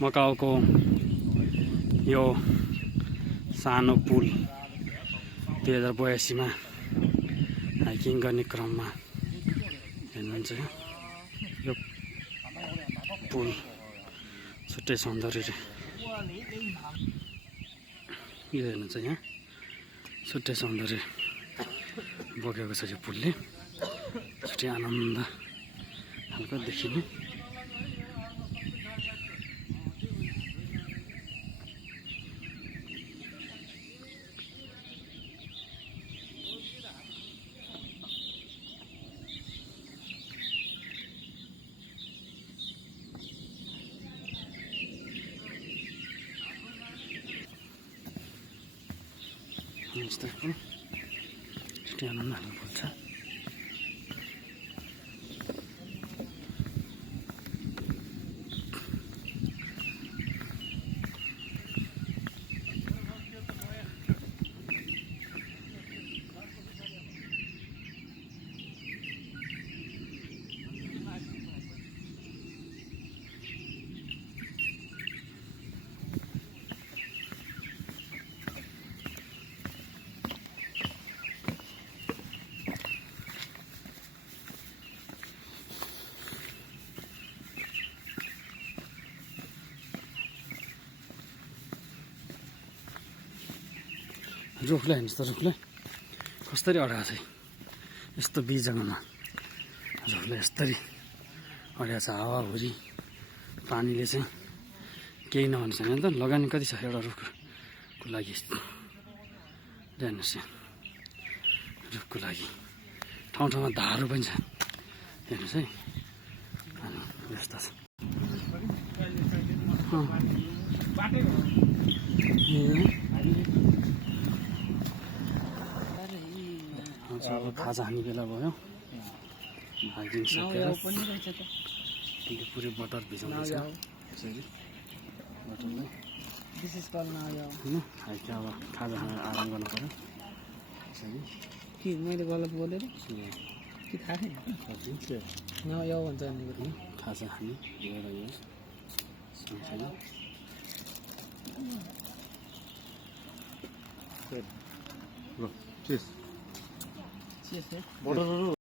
मकाओको यो सानो पुल 2082 मा हाइकिङ गर्ने क्रममा हेर्नुहुन्छ यो पुल छुट्टै सौन्दर्य यो हेर्नुहुन्छ यहाँ छुट्टै सौन्दर्य बोकेको छ यो पुलले छुट्टै आनन्द खालको देखिने यस्तोको छुट्टै आनन्द हाल्नु पर्छ रुखलाई हेर्नुहोस् त रुखलाई कसरी अड्याएको छ यस्तो बिच जग्गामा रुखले यसरी अड्याएको छ हावाहुरी पानीले चाहिँ केही नभन्छ नि त लगानी कति छ एउटा रुखको लागि हेर्नुहोस् रुखको लागि ठाउँ ठाउँमा धारो पनि छ हेर्नुहोस् है अनि यस्तो छ अब खाजा खाने बेला भयो हाइकिङ सकेर पुरै बटर भिजाउँदैछ यसरी बटरलाई होइन हाइकिङ अब खाजा खाएर आराम गर्नु पऱ्यो यसरी कि मैले गलत बोलेर कि थाहा छैन यो भन्छ खाजा खाने लिएर यो सँगसँगै बटर